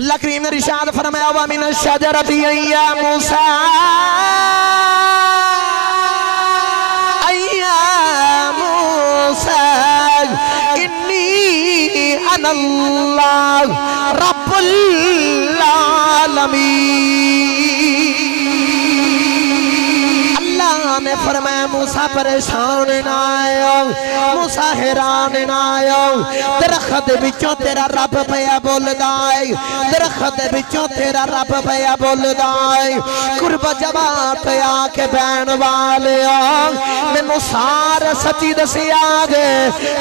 अल्लाह करीम ने इरशाद फरमाया व मिन शजरति या मूसा अनल्लाह रब्बुल आलमीन। अल्लाह ने फरमाया मूसा परेशान ना आयो, मूसा हैरान ना आयो, दरख्त विचों तेरा रब पया बोलदा है, दरख्त विचों तेरा रब पया बोलदा है। कुर्ब जवाब आके बहन वाले मैनू सारा सच्ची दसिया गए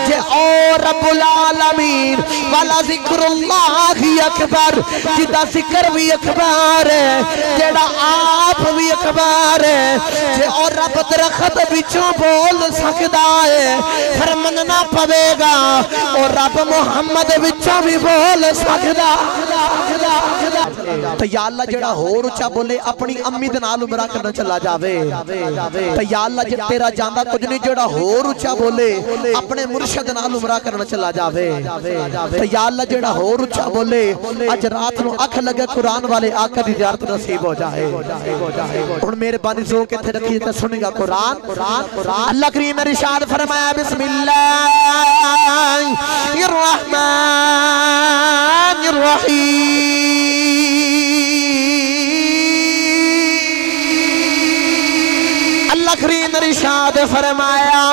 जे ओ रब्बुल आलमीन वाला जिक्रुल्लाह अकबर, जिदा जिक्र भी अकबर है, जेड़ा आप भी अकबर है। जे ओ रब दरख्त विचों बोल सकदा है, फिर मनना पवेगा ओ रब मुहम्मद विचों भी बोल सकदा। तो या अल्लाह जेड़ा होर उच्चा बोले अपनी अम्मी दे नाल उमरा करना चला जावे। तो या अल्लाह जे तेरा जांदा कुछ नहीं जेड़ा होर उच्चा बोले अपने मुर्शिद नाल उमरा करना चला जावे। तो या अल्लाह जेड़ा होर उच्चा बोले अज रात नु अख लगे कुरान वाले आका दी ज़ियारत नसीब हो जाए। हुन मेहरबानी जो के थे रखी ते सुनेगा कुरान। अल्लाह करीम ने इरशाद फरमाया बिस्मिल्लाहिर रहमानिर रहीम। अल्लाह करीम ने इरशाद फरमाया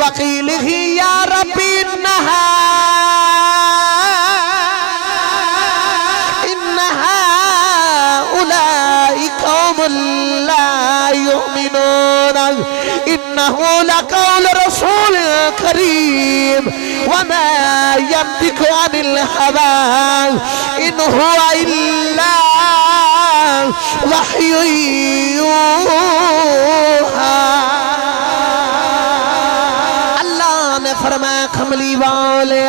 वकीलही या रब्बी इन्नहा उलाई कौमुल ला युमिनून इन्नहु लक़ौल रसूल करीम वमा यंतिकु अनिल हवा इन हुवा इल्ला वह्युन यूहा। अल्लाह ने फरमाया कमली वाले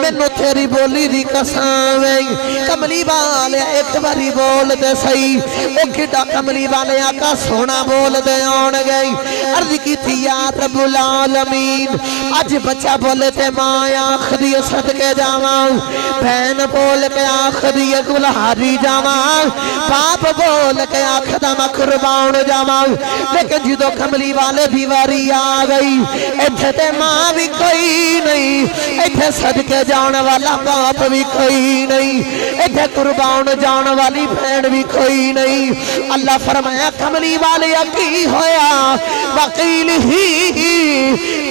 मैनू तेरी बोली दी कसम है, कमली वाले एक बारी बोल दे सही। ओ किडा कमली वाले आका सोना बोल दे आन गई। अर्ज की थी या रब्बुल आलमीन अज बच्चा बोले ते मां आखदी सदके जावा, बहन बोल के आखदी गुलहारी जावा, बाप बोल के आखदा मैं कुर्बान जावा। लेकिन जो कमली वाले दी वारी आ गई इत्थे ते मां भी कोई नहीं, इत्थे सदके जाने वाला बाप भी कोई नहीं, इत्थे कुर्बान जाने वाली बहन भी कोई नहीं। अल्लाह फरमाया कमली वाले की होया वकील ही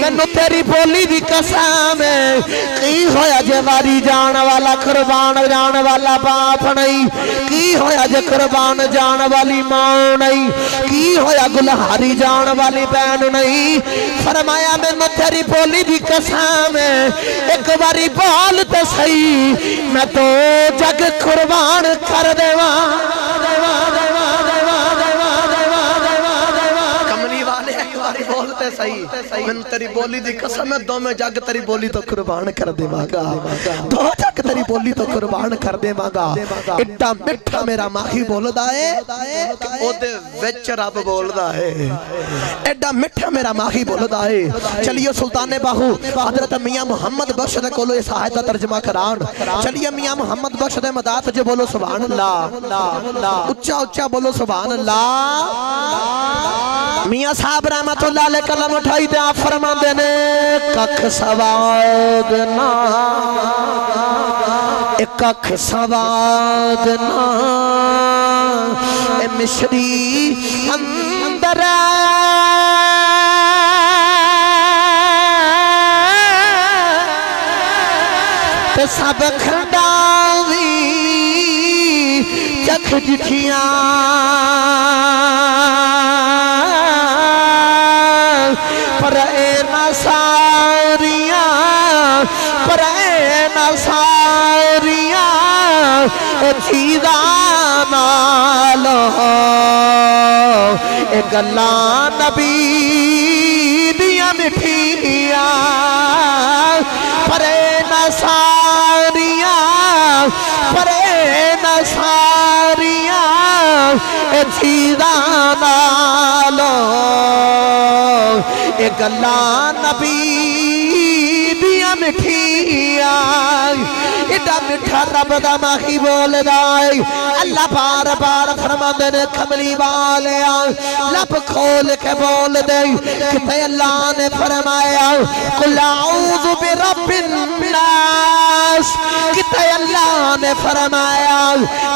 मैनू तेरी बोली दी कसम है की होया जे वारी जाने वाला कुर्बान जाने वाला बाप नहीं, की होया जे कुर्बान जाने वाली मां नहीं, की होया गुलहारी जाने वाली बहन नहीं। फरमाया मैनू तेरी बोली दी कसम है एक बारी बोल तो सही मैं तो जग कुर्बान कर देवा। बोलते सही मैं तेरी बोली दी कसम है दो में जग तेरी बोली तो कुर्बान कर देवांगा, दो जग तेरी बोली तो कुर्बान कर देवांगा। इतना मिठा मेरा माही बोलदा है ओदे विच रब बोलदा है, एडा मिठा मेरा माही बोलदा है। चलिए सुल्तान बाहू हजरत मियां मोहम्मद बख्श दे कोलो इस आयत दा तर्जुमा करान। चलिए मियां मोहम्मद बख्श दे मदात जे बोलो सुभान अल्लाह, उच्चा उच्चा बोलो सुभान अल्लाह। मियां साहब रहमतुल्लाह अलैह कलम उठाई ते आप फरमांदे ने कख सवाद ना कख सवाद ना ए मिश्री अंदर ते सब खंडावी चख जिठियां गल्ला नबी दिया मिठिया परे नसारिया परे नसारिया चीज़ा नालो ए गल्ला नबी दिया मिठिया इड कितना मिठा रब दा माही बोलदा है। अल्लाह बार बार फरमांदे ने कमली वाले लब खोल के बोल दे किते अल्लाह ने फरमाया कुल औज़ु बिरब्बिन नास, किते अल्लाह ने फरमाया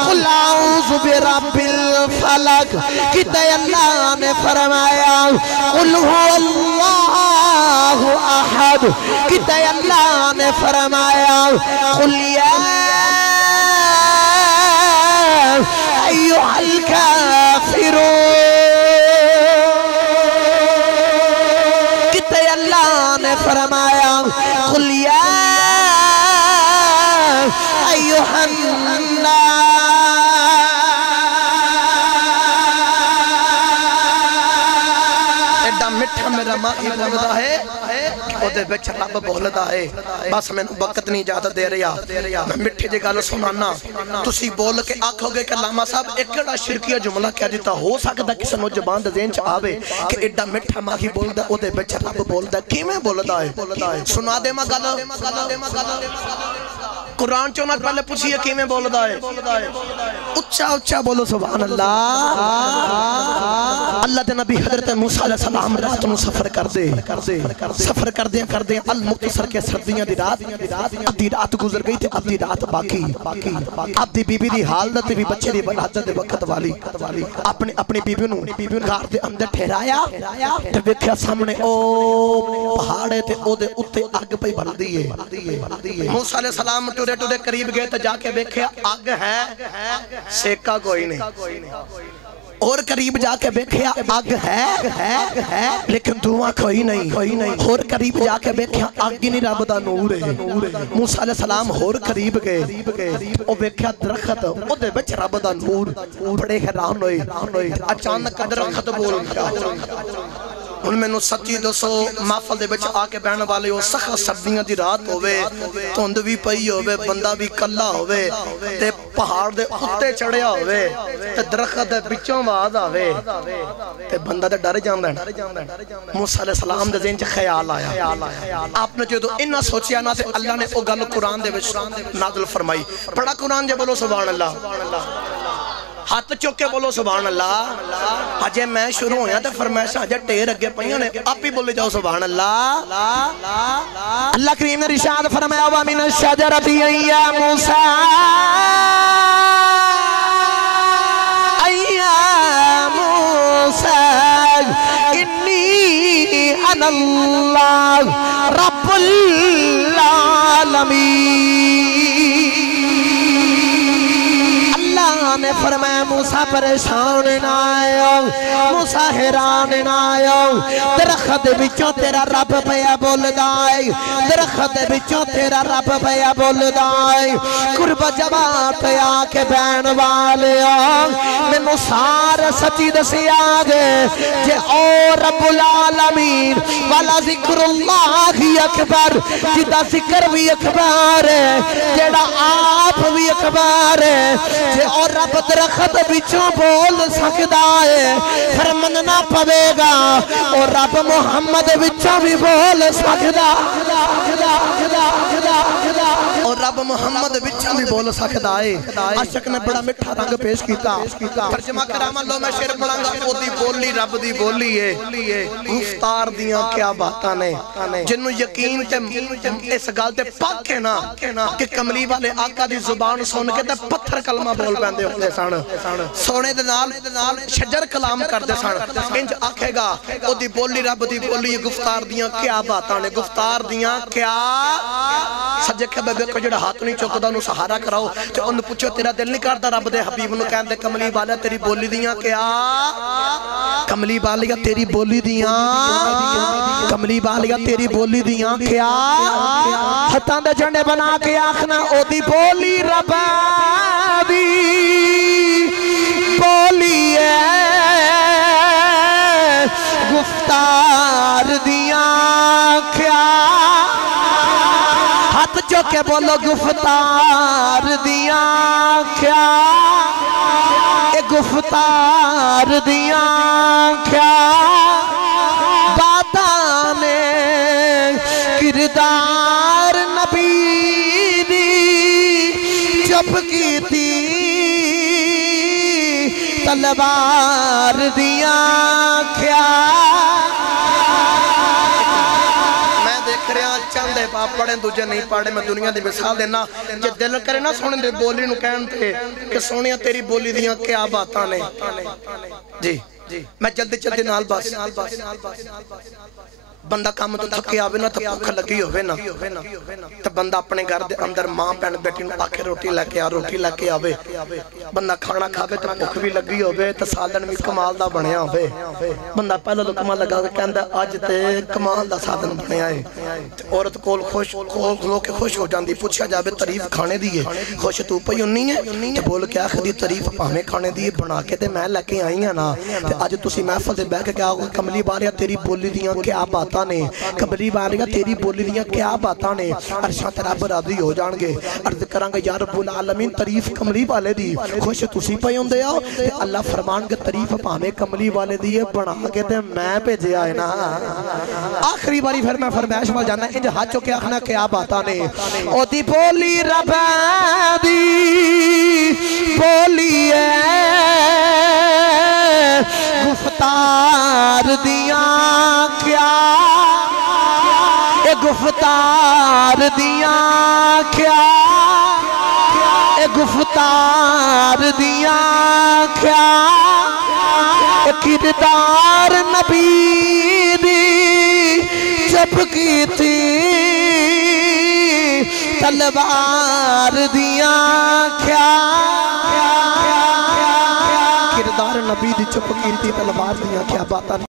कुल औज़ु बिरब्बिल फलक, किते अल्लाह ने फरमाया कुल हुवल्लाहु अहद, किते अल्लाह ने फरमाया कुल या अय्युहल काफिरून, किते अल्लाह ने फरमाया कुल या अय्युहन मिठा मेरा माही बोलदा है ओदे विच रब बोलदा है। बस मैनू वक्त नहीं इजाजत दे रहा, मैं मिठी जी गल सुनाना, तुसी बोल के आखोगे कि लामा साहब एक केड़ा शिरकिया जुमला कह दिता, हो सकदा किसी नूं ज़बान दे ज़हन च आवे कि एडा मिठा माही बोलदा ओदे विच रब बोलदा, किवें बोलदा है? सुना दे मैं गल, कुरान चों ना पहले पूछिए किवें बोलदा है। उच्चा उच्चा बोलो सुभान अल्लाह। अल्लाह दे नबी हजरत मूसा अलैहि सलाम रात नूं सफर करदे अल मुक्तसर के सर्दियां दी रात, अद्धी रात गुजर गई ते अद्धी रात बाकी। अद्धी बीबी दी हालत भी बच्चे दी वलादत दे वक्त वाली अपनी अपनी बीबी नूं घर दे अंदर ठहराया ते वेख्या सामने ओ पहाड़ ते ओदे उत्ते अग पई बलदी है। मूसा अलैहि सलाम टुरे टुरे करीब गए तो जाके वेख्या अग है, सेका कोई नहीं। और करीब जाके देखिया अग है लेकिन धुआं कोई नहीं। और करीब जाके देखिया अग ही नहीं, रब दा नूर है। मूसा अलैहि सलाम और करीब गए ओ वेख्या दरखत ओदे विच रब दा नूर। बड़े हैरान होए, अचानक दरखत बोल गया। हुण मैनू सच्ची दसो महफल दे विच आके बहन वाले हो, सख्त सर्दियां दी रात होवे, धुंध भी पई होवे, बंदा भी कल्ला होवे ते पहाड़ दे उत्ते चढ़िया होवे ते दरखत दे विचों आवाज आवे ते बंदा ते डर जांदा है। मूसा अलैहि सलाम दे ज़हन च ख्याल आया, आपने जो इन्ना सोचिया ना ते अल्लाह ने ओ गल कुरान दे विच नाज़िल फरमाई। पढ़ा कुरान जे बोलो सुभान अल्लाह, हाथ चुक के बोलो सुभान अल्लाह। अजे मैं शुरू होया तो फरमाइशां अजे ढेर अगे पईयां ने, आप ही बोले जाओ सुभान अल्लाह। अल्लाह करीम ने इरशाद फरमाया वा मिन शजरति या मूसा इन्नी अनल्लाह रब्बुल आलमीन। ने फरमाया मूसा परेशान ना आयो, मूसा हैरान ना आयो, दरखत विचों तेरा रब पया बोलदा है, दरखत विचों तेरा रब पया बोलदा है। कुर्ब जमात आके बहन वाले मैनू सारा सच्ची दसिया गे जे ओ रब्बुल आलमीन वाला जिक्रुल्लाह अकबर, जिदा जिक्र भी अकबर है, जेड़ा आप भी अकबर है। जे और रब दरखत विचों बोल सकता है फिर मनना पवेगा और रब मुहम्मद विचों भी बोल सकता, और रब मुहम्मद विचों भी बोल सकता है। आशिक ने बड़ा मिठा रंग पेश किया, तर्जमा करामा लो मैं शेर पढ़ांगा। ओदी बोली रब दी बोली है, गुफ्तार दियां क्या बातां ने, जिन्नू यकीन ते इस गल ते पक है ना कि कमली वाले आका दी जुबान सुन के ते पत्थर कलमा बोल पैंदे होंदे सन, सोने दे नाल शजर कलाम करदे सन। इंज आखेगा ओदी बोली रब दी बोली, गुफ्तार दियां क्या बातां ने, गुफ्तार दियां क्या। सज्जे खब्बे वेखो जेड़ा हाथ नहीं चुकदा उन्हें सहारा कराओ ते उन्हें पूछो तेरा दिल नहीं करदा रब दे हबीब नूं कहंदे कमली वाले तेरी बोली दियां क्या, कमली वालिया तेरी बोली दियां, कमली वालिया तेरी बोली दियां क्या। हत्थां दे झंडे बना के आखना ओदी बोली रब दी बोली है, गुफ्तार दियां क्या। हाथ चुक के बोलो गुफ्तार दियां क्या, गुफ्तार दियां क्या बातां ने, किरदार नबी दी तलवार दिया क्या चाहते बाप पढ़े दूजे नहीं पढ़े मैं दुनिया की मिसाल देना जे दिल करे ना सोने दे बोली नूं कहण ते कि सोनिया तेरी बोली दियां क्या बातां ने जी मैं जल्दी जल्दी नाल बस बंदा काम तो थके आवे ना तो भुख लगी होवे ना तो बंदा अपने घर दे अंदर मां भैन बेटी नूं आखे रोटी लेके आवे बंदा खाना खावे तो भुख भी लगी होवे तो साधन भी कमाल दा बनया होवे बंदा पहला लुकमा लगा के कहंदा अज ते कमाल दा साधन बनया है औरत कोल खुश लोग खुश हो जांदी पूछया जावे तारीफ खाने दी है खुश तू पई हुन्नी है ते बोल के आखदी तारीफ भावें खाने दी बना के ते मैं लेके आई हां ना ते अज तुसी महफिल ते बैठ के क्या कमली वालिया तेरी बोली दियां क्या बात ने कमली वालिया तेरी बोली दियां क्या बातां ने अरशां ते रब राजी हो जाणगे अर्ज करांगे या रब्बुल आलमीन तारीफ कमली वाले दी खुश तुसी पई हुंदे हो ते अल्लाह फरमानगे तारीफ भावें कमली वाले दी बना के ते मैं भेजिया है ना आखिरी बारी फिर मैं फरमाइश में जाना इंज हाथ चुके आखना क्या बातां ने ओदी बोली रब दी बोली है गुफ्तार दिया क्या गुफ्तार दिया क्या गुफ्तार दिया क्या किरदार नबी दी जब की थी तलवार दिया क्या किरदार नबी दी चुप की थी तलवार दिया क्या बात